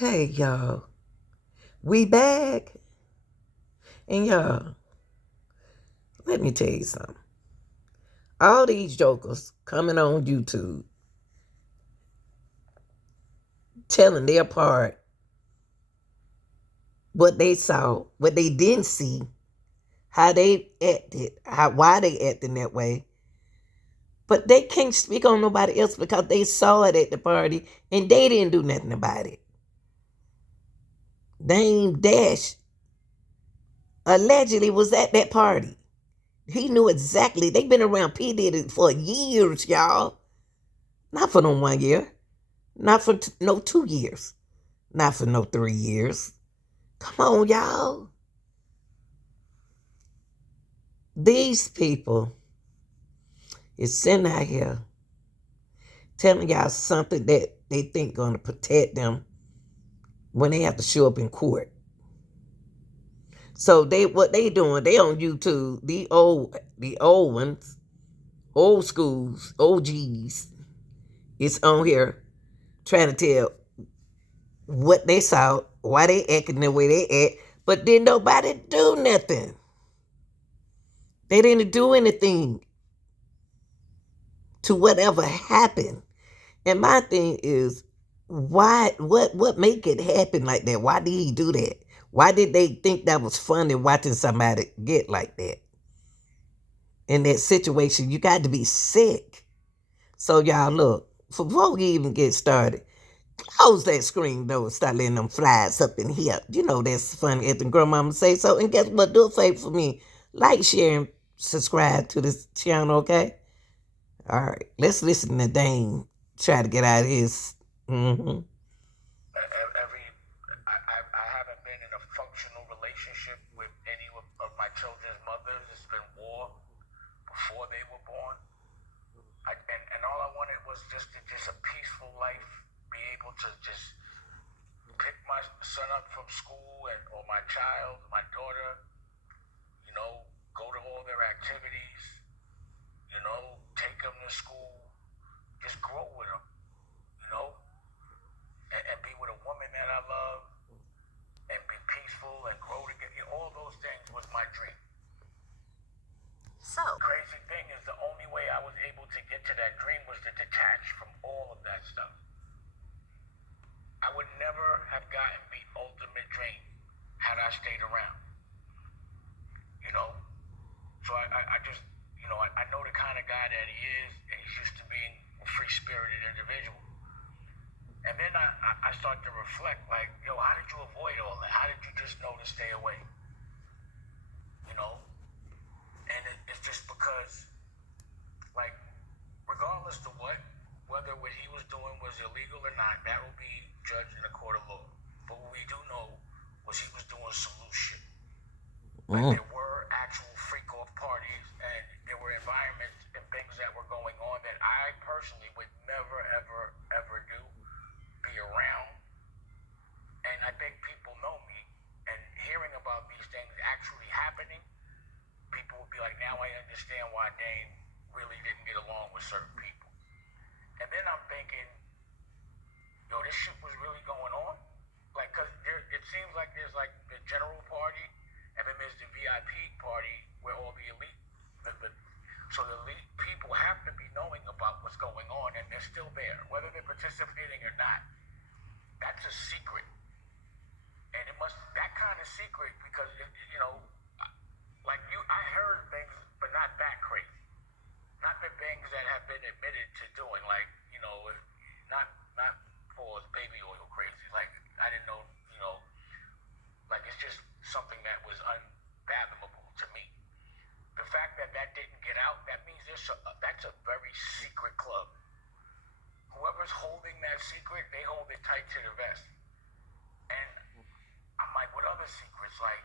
Hey, y'all. We back. And y'all, let me tell you something. All these jokers coming on YouTube telling their part, what they saw, what they didn't see, how they acted, why they acting that way. But they can't speak on nobody else because they saw it at the party and they didn't do nothing about it. Dame Dash allegedly was at that party. He knew exactly. They've been around P. Diddy for years, y'all. Not for no 1 year. Not for no 2 years. Not for no 3 years. Come on, y'all. These people is sitting out here telling y'all something that they think gonna protect them when they have to show up in court. So what they doing, they on YouTube, the old ones, old schools, OGs, it's on here trying to tell what they saw, why they acting the way they act, but then nobody do nothing. They didn't do anything to whatever happened. And my thing is, why? What make it happen like that? Why did he do that? Why did they think that was funny watching somebody get like that? In that situation, you got to be sick. So y'all look, before we even get started, close that screen door and start letting them flies up in here. You know that's funny if the grandmama say so. And guess what? Do a favor for me. Like, share, and subscribe to this channel, okay? All right. Let's listen to Dane try to get out of his. Mm-hmm. I haven't been in a functional relationship with any of my children's mothers. It's been war before they were born. And all I wanted was just a peaceful life, be able to just pick my son up from school or my child, my daughter, go to all their activities, take them to school, just grow with them, and be with a woman that I love and be peaceful and grow together. All those things was my dream. So, crazy thing is the only way I was able to get to that dream was to detach from all of that stuff. I would never have gotten the ultimate dream had I stayed around. So I just, I know the kind of guy that he is, and he's used to being a free-spirited individual. And then I start to reflect, like, how did you avoid all that? How did you just know to stay away? And it's just because, like, regardless of whether what he was doing was illegal or not, that will be judged in a court of law. But what we do know was he was doing some loose shit. Like, there were actual freak-off parties, and there were environments and things that were going on that I personally would never, ever, ever do, be around. And I think people know me, and hearing about these things actually happening, people would be like, now I understand why Dane really didn't get along with certain people. And then I'm thinking, this shit was really going on? Like, because it seems like there's, like, the general party, and then there's the VIP party where all the elite, so the elite people have to be knowing about what's going on, and they're still there, whether they're participating or not. That's a secret. And it must, that kind of secret, because, I heard things, but not that crazy. Not the things that have been admitted to doing, like, not for baby oil crazy. Like, I didn't know, like, it's just something that was unfathomable to me. The fact that didn't get out, that means that's a very secret club. Whoever's holding that secret, they hold it tight to the vest. And I'm like, what other secrets? Like,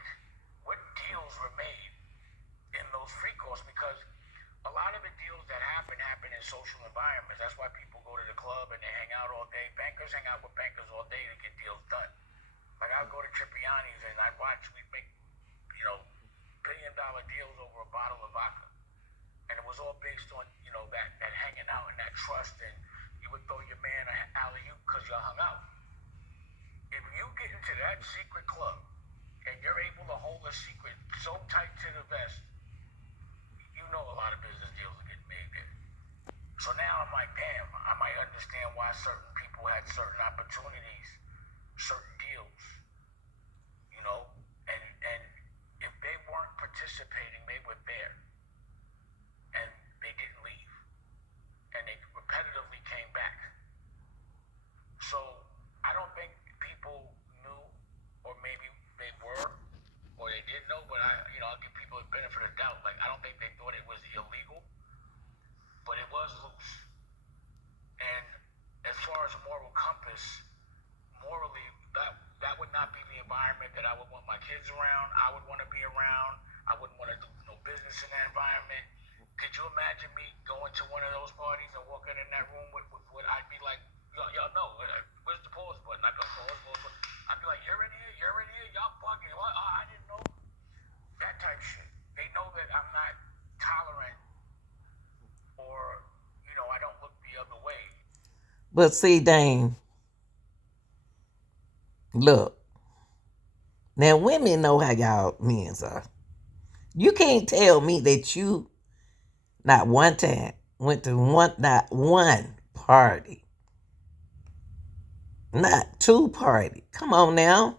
what deals were made in those free calls? Because a lot of the deals that happen in social environments. That's why people go to the club and they hang out all day. Bankers hang out with bankers all day to get deals done. Like, I'd go to Trippiani's and I'd watch, we'd make, $1 billion deals over a bottle of vodka. And it was all based on, that hanging out and that trust, and you would throw your man an alley-oop because y'all hung out. If get into that secret club and you're able to hold a secret so tight to the vest, you know a lot of business deals are getting made there. So now I'm like, damn, I might understand why certain people had certain opportunities, certain deals, you know, and if they weren't participating, they were there, and they didn't leave, and they repetitively came back. So I don't think people knew, or maybe they were, or they didn't know. But I'll give people the benefit of the doubt. Like I don't think they thought it was illegal, but it was loose. And as far as moral compass, morally, that would not be the environment that I would want my kids around. I would want to be around. I wouldn't want to do no business in that environment. Could you imagine me going to one of those parties and walking in that room with what I'd be like, y'all know, where's the pause button? I'd go, pause button. I'd be like, you're in here, y'all bugging. What? Oh, I didn't know. That type shit. They know that I'm not tolerant or, I don't look the other way. But see, Dane, look. Now, women know how y'all men's are. You can't tell me that you not one time went to not one party, not two party. Come on now.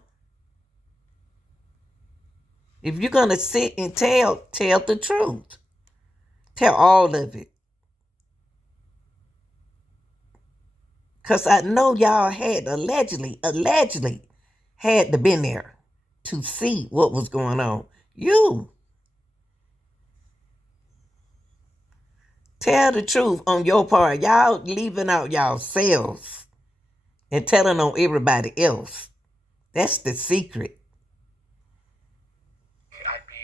If you're gonna sit and tell the truth. Tell all of it. Cause I know y'all had allegedly had to been there to see what was going on. You tell the truth on your part. Y'all leaving out y'all selves and telling on everybody else. That's the secret. I'd be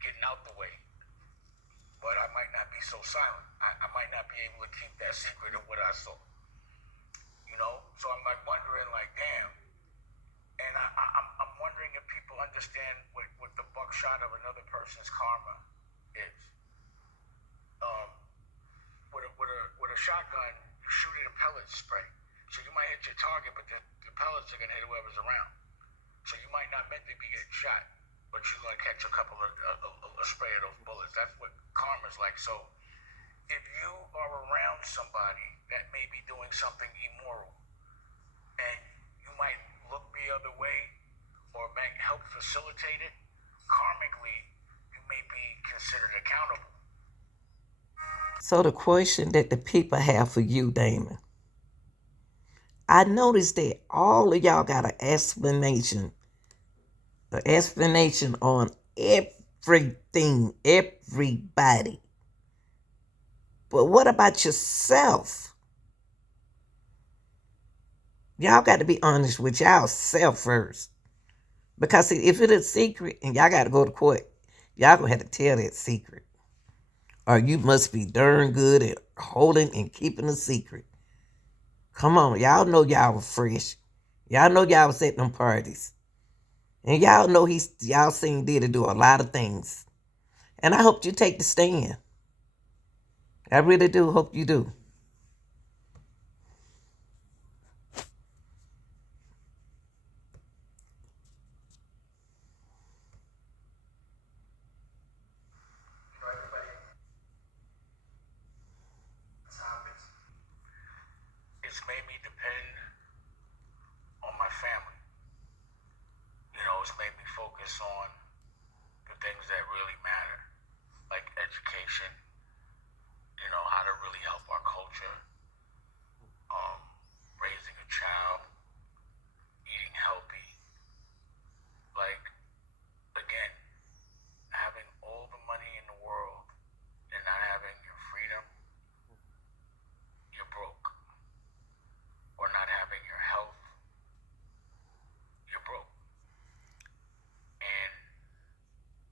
getting out the way, but I might not be so silent. I might not be able to keep that secret of what I saw. So I'm like wondering, like, damn. And I'm wondering if people understand what the buckshot of another person's karma is. Um, with a shotgun, you shoot it a pellet spray. So you might hit your target, but the pellets are gonna hit whoever's around. So you might not meant to be getting shot, but you're gonna catch a couple of a spray of those bullets. That's what karma's like. So if you are around somebody that may be doing something immoral, and you might look the other way or might help facilitate it, karmically, you may be considered accountable. So the question that the people have for you, Damon, I noticed that all of y'all got an explanation on everything, everybody. But what about yourself? Y'all got to be honest with y'all self first. Because if it's a secret and y'all got to go to court, y'all gonna have to tell that secret. Or you must be darn good at holding and keeping a secret. Come on, y'all know y'all was fresh. Y'all know y'all was at them parties. And y'all know y'all seen Diddy do a lot of things. And I hope you take the stand. I really do hope you do. Everybody, topics. It's made me depend on my family. It's made me focus on the things that really matter, like education, how to really help our culture, raising a child, eating healthy. Like, again, having all the money in the world and not having your freedom, you're broke. Or not having your health, you're broke. And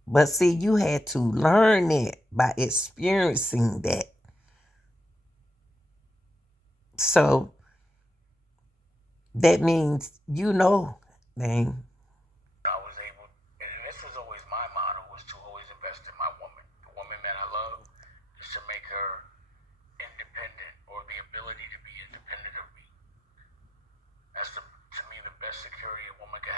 But see, you had to learn it by experiencing that. So that means Dang. I was able, and this was always my motto, was to always invest in my woman. The woman that I love is to make her independent, or the ability to be independent of me. That's to me the best security a woman can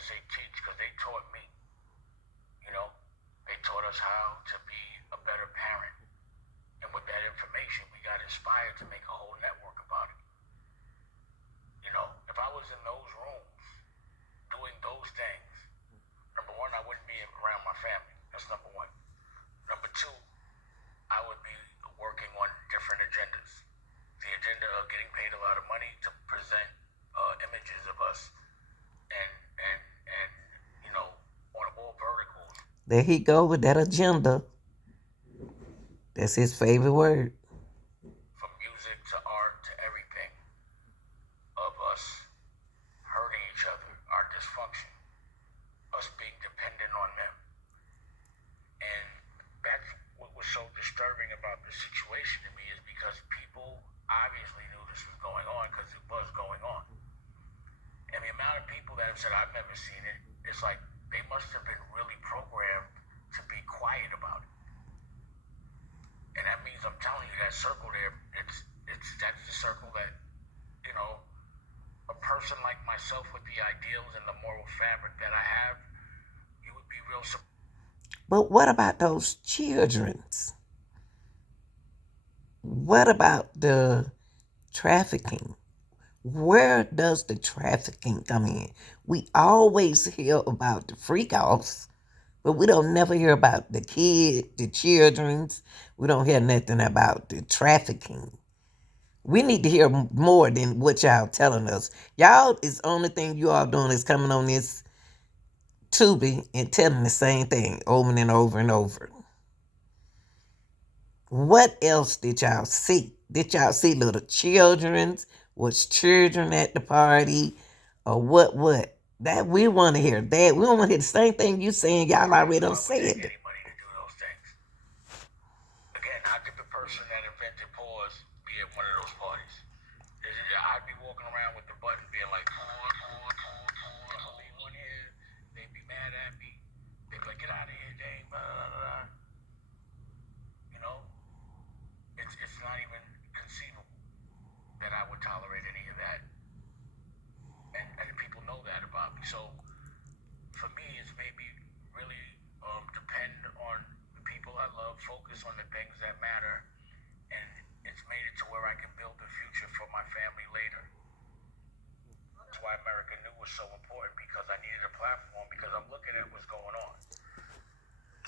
to say teach because they taught me. You know, they taught us how to be a better parent. And with that information, we got inspired to make a whole network about it. You know, if I was in those rooms doing those things, number one, I wouldn't be around my family. That's number one. Number two, I would be working on different agendas. The agenda of getting paid a lot of money to present images of us and you know, on all verticals. There he go with that agenda. That's his favorite word. From music to art to everything of us hurting each other, our dysfunction, us being dependent on them. And that's what was so disturbing about this situation to me is because people obviously knew this was going on because it was going on. And the amount of people that have said, I've never seen it, it's like they must have been really programmed to be quiet about it. And that means I'm telling you that circle there, that's the circle that, you know, a person like myself with the ideals and the moral fabric that I have, you would be real surprised. But what about those childrens? What about the trafficking? Where does the trafficking come in? We always hear about the freak offs, but we don't never hear about the children's. We don't hear nothing about the trafficking. We need to hear more than what y'all telling us. Y'all is only thing you all doing is coming on this Tubi and telling the same thing over and over and over. What else did y'all see? Did y'all see little children's? Was children at the party? Or what? That we want to hear that. We don't want to hear the same thing you saying. Y'all already done said. Anybody to do those things. Again, I think the person that invented pause be at one of those parties. I'd be walking around with the button being like, pause, pause, pause, pause. I'll leave one here. They'd be mad at me. They'd be like, get out of here, Dave. Blah, blah, blah. You know, it's not even conceivable that I would tolerate any of that. And people know that about me. So for me, it's made me really depend on the people I love, focus on the things that matter, and it's made it to where I can build a future for my family later. That's why America New was so important because I needed a platform because I'm looking at what's going on.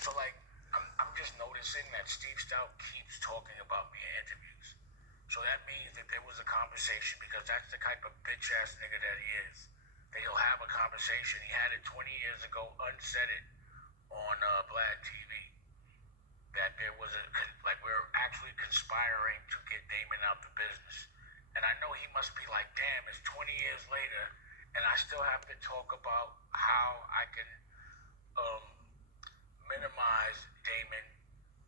So like, I'm just noticing that Steve Stout keeps talking about me in interviews. So that means that there was a conversation because that's the type of bitch ass nigga that he is. That he'll have a conversation. He had it 20 years ago, unsaid it on Vlad TV. That there was like we're actually conspiring to get Damon out the business. And I know he must be like, damn, it's 20 years later, and I still have to talk about how I can minimize Damon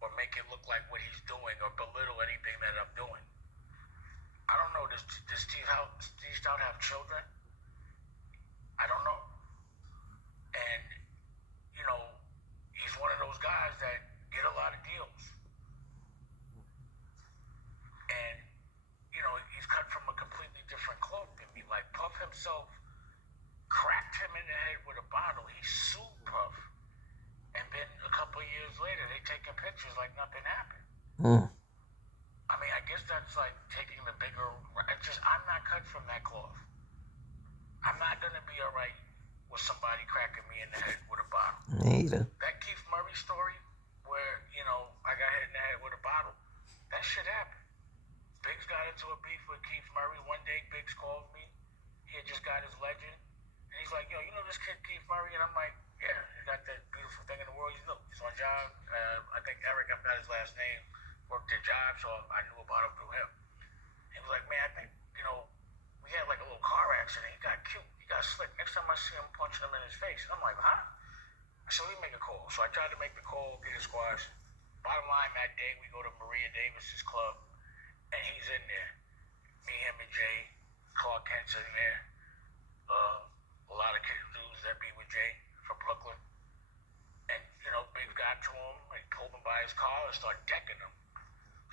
or make it look like what he's doing or belittle anything that I'm doing. I don't know. Does Steve Stout have children? I don't know. And, you know, he's one of those guys that get a lot of deals. And, you know, he's cut from a completely different cloth than me. Like, Puff himself cracked him in the head with a bottle. He sued Puff. And then a couple of years later, they taking pictures like nothing happened. I mean, I guess that's like taking the bigger. I'm not cut from that cloth. I'm not gonna be alright with somebody cracking me in the head with a bottle. Neither. That Keith Murray story, where you know I got hit in the head with a bottle, that shit happened. Biggs got into a beef with Keith Murray. One day, Biggs called me. He had just got his legend, and he's like, "Yo, you know this kid Keith Murray?" And I'm like, "Yeah, he got that beautiful thing in the world. He's on job. I think Eric, I forgot his last name, worked at job, so I knew about him through him." He was like, "Man, I think we had like a little car accident. He got cute. He got slick. Next time I see him, punching him in his face." I'm like, "Huh?" I said, "Let me make a call." So I tried to make the call, get a squash. Bottom line, that day we go to Maria Davis's club, and he's in there. Me, him, and Jay, Clark Kent's in there. A lot of dudes that be with Jay from Brooklyn. And, Big got to him, and pulled him by his car and started decking him.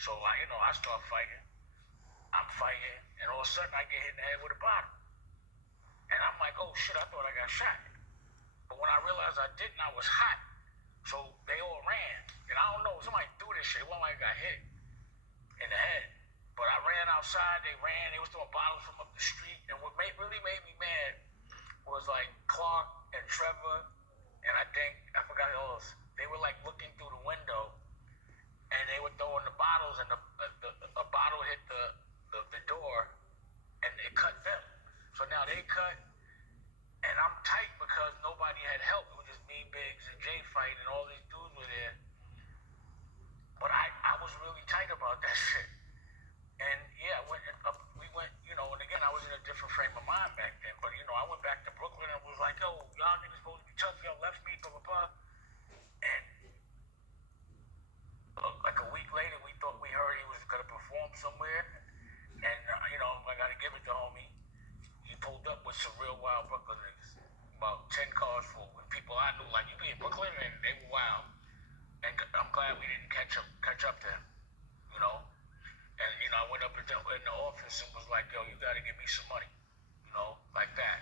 So, I start fighting. I'm fighting, and all of a sudden I get hit in the head with a bottle. And I'm like, oh shit, I thought I got shot. But when I realized I didn't, I was hot. So they all ran. And I don't know, somebody threw this shit. One like got hit in the head. But I ran outside, they ran, they was throwing bottles from up the street. And what really made me mad was like Clark and Trevor, and I think, I forgot who else. They were like looking through the window, and they were throwing the bottles, and a bottle hit the door, and it cut them. So now they cut, and I'm tight because nobody had help. It was just me, Biggs, and Jay fight, and all these dudes were there. But I was really tight about that shit. And yeah, we went, and again, I was in a different frame of mind back then. But, I went back to Brooklyn and was like, yo, y'all niggas supposed to be tough. Y'all left me, blah, blah, blah. And like a week later, we thought we heard he was going to perform somewhere. And, I got to give it to homie. He pulled up with some real wild Brooklyn niggas. About 10 cars full. And people I knew, like, you be in Brooklyn, and they were wild. And I'm glad we didn't catch up to him, And, I went up in the office and was like, yo, you got to give me some money, like that.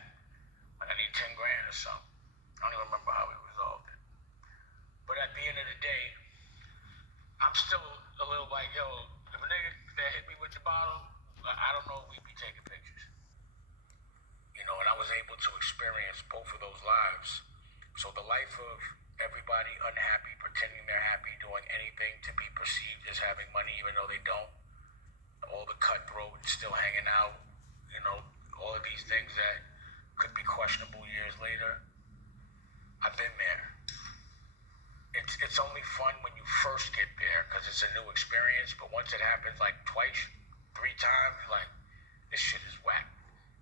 Like, I need 10 grand or something. I don't even remember how we resolved it. But at the end of the day, I'm still a little like, yo, if a nigga that hit me with the bottle, I don't know if we'd be taking pictures. And I was able to experience both of those lives. So the life of everybody unhappy, pretending they're happy, doing anything to be perceived as having money even though they don't. All the cutthroat still hanging out, all of these things that could be questionable years later. I've been there. It's only fun when you first get there because it's a new experience, but once it happens like twice, 3 times, you're like, this shit is whack.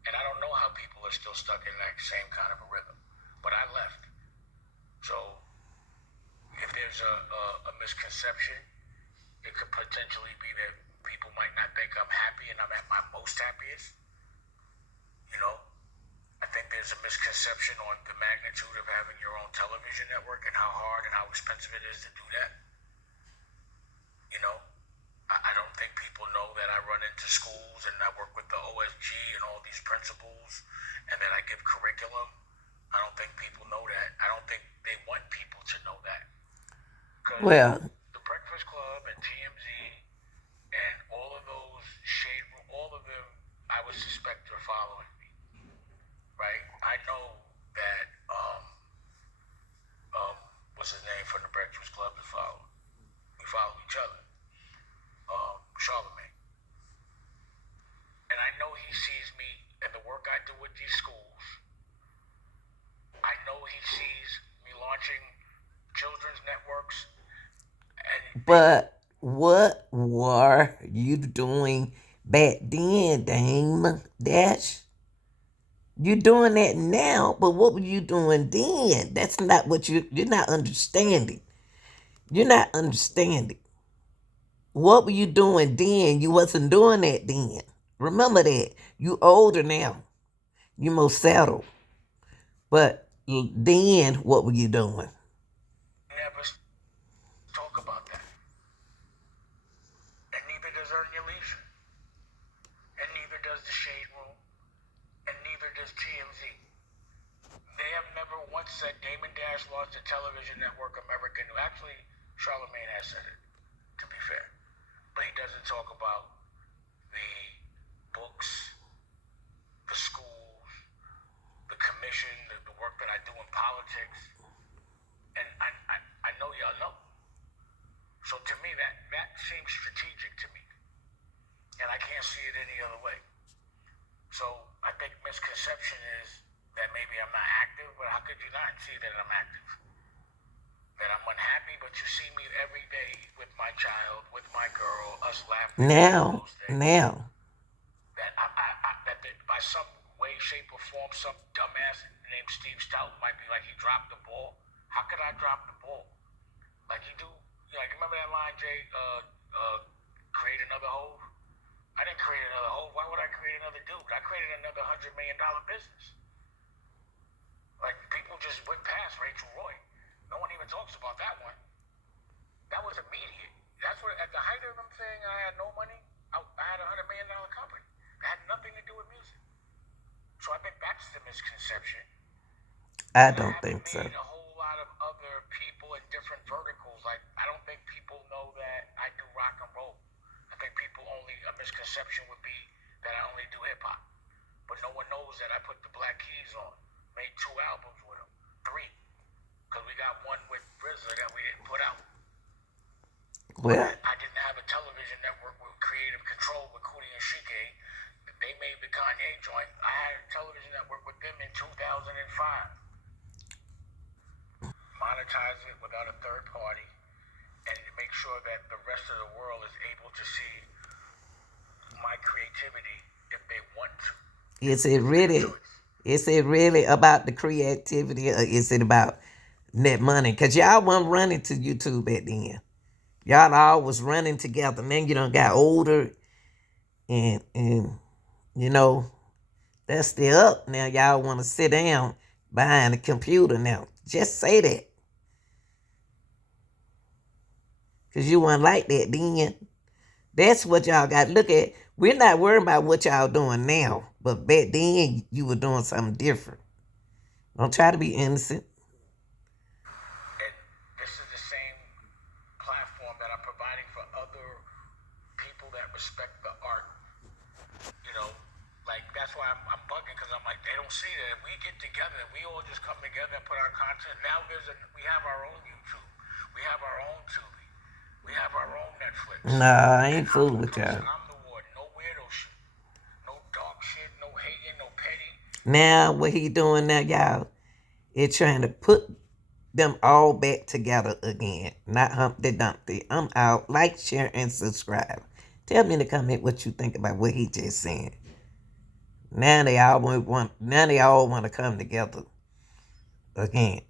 And I don't know how people are still stuck in that same kind of a rhythm. But I left. So if there's a misconception, it could potentially be that people might not think I'm happy and I'm at my most happiest. I think there's a misconception on the magnitude of having your own television network and how hard and how expensive it is to do that. I don't think people know that I run into schools and I work with the OSG and all these principals and that I give curriculum. I don't think people know that. I don't think they want people to know that. Well, The Breakfast Club and TMZ and all of those shade room, all of them, I would suspect are following me. Right? I know that, what's his name from the Breakfast Club is following. We follow each other. Charlemagne. And I know he sees me and the work I do with these schools. I know he sees me launching children's networks. But what were you doing back then, Dame Dash? You're doing that now, but what were you doing then? That's not what you're not understanding. You're not understanding. What were you doing then? You wasn't doing that then. Remember that. You older now. You more settled. But then what were you doing? Never talk about that. And neither does Earn Your Leisure. And neither does the Shade Room. And neither does TMZ. They have never once said Damon Dash launched a television network, American. Actually, Charlemagne has said it, to be fair. But he doesn't talk about the books, the schools, the commission, the work that I do in politics. And I know y'all know. So to me, that seems strategic to me. And I can't see it any other way. So I think misconception is that maybe I'm not active, but how could you not see that I'm active? That I'm unhappy, but you see me every day with my child, with my girl, us laughing. Now, That by some way, shape, or form, some dumbass named Steve Stout might be like he dropped the ball. How could I drop the ball? Like you do, remember that line, Jay? Create another hole. I didn't create another hole. Why would I create another dude? I created another $100 million business. Like people just went past Rachel Roy. No one even talks about that one. That was immediate. That's what at the height of them saying I had no money. I had $100 million company. It had nothing to do with music. So I think that's the misconception. I I don't haven't think so. made a whole lot of other people in different verticals. Like, I don't think people know that I do rock and roll. I think people only, a misconception would be that I only do hip hop. But no one knows that I put the Black Keys on. Made 2 albums with them. 3. Because we got one with RZA that we didn't put out. But Well, I didn't have a television network with creative control with Cootie and Shike. They made the Kanye joint. I had a television network with them in 2005. Monetize it without a third party, and make sure that the rest of the world is able to see my creativity if they want to. is it It's their really? choice. Is it really about the creativity, or is it about net money? Cause y'all wasn't running to YouTube back then. Y'all all was running together. Then you done got older, and you know that's the up now. Y'all want to sit down behind the computer now. Just say that, cause you weren't like that then. That's what y'all got to look at. We're not worried about what y'all doing now, but back then you were doing something different. Don't try to be innocent. And this is the same platform that I'm providing for other people that respect the art. You know, like that's why I'm bugging because I'm like they don't see that if we get together, we all just come together and put our content. Now we have our own YouTube, we have our own Tubi, we have our own Netflix, Nah, I and ain't I'm fooling the with person. y'all. I'm the warden. No weirdo shit, no dark shit, no hating, no petty. Now what he doing now, y'all? Is trying to put them all back together again. Not Humpty Dumpty. I'm out. Like, share, and subscribe. Tell me in the comment what you think about what he just said. Now they all want to come together again.